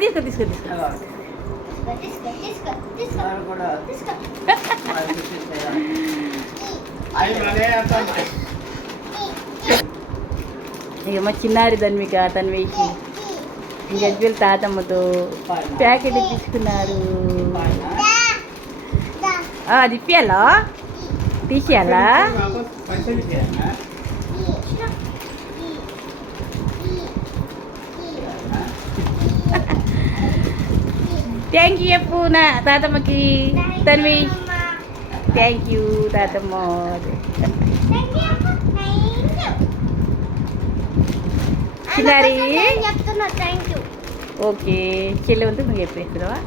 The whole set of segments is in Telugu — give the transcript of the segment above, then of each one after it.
తీసుకో తీసుకో తీసుకో. ఇక మా చిన్నారి ధన్విక తన్వేకి గజ్వెల్ తాతమ్మతో ప్యాకెట్ తీసుకున్నారు. అది ఇప్పియాలా తీసేయాలా? థ్యాంక్ యూ చెప్పు నా తాతమ్మకి తన్వి. థ్యాంక్ యూ తాతమ్మ. చిన్నారి ఓకే చెల్లి ఉంది నువ్వు చెప్పేస్తున్నావా?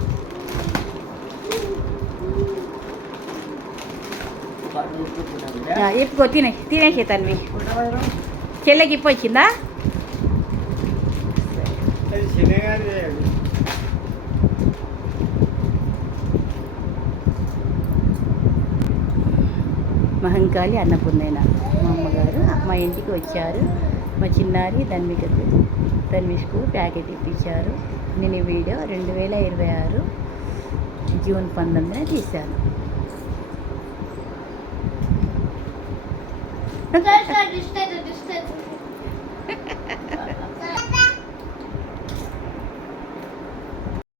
చెప్పుకో తినేసే తన్వి. చెల్లెకి ఇప్పు వచ్చిందా? మహంకాళి అన్నపూర్ణైన మా అమ్మగారు మా ఇంటికి వచ్చారు. మా చిన్నారి ధన్విష్కు ప్యాకెట్ ఇప్పించారు. నేను ఈ వీడియో 2026 జూన్ 19న తీశాను.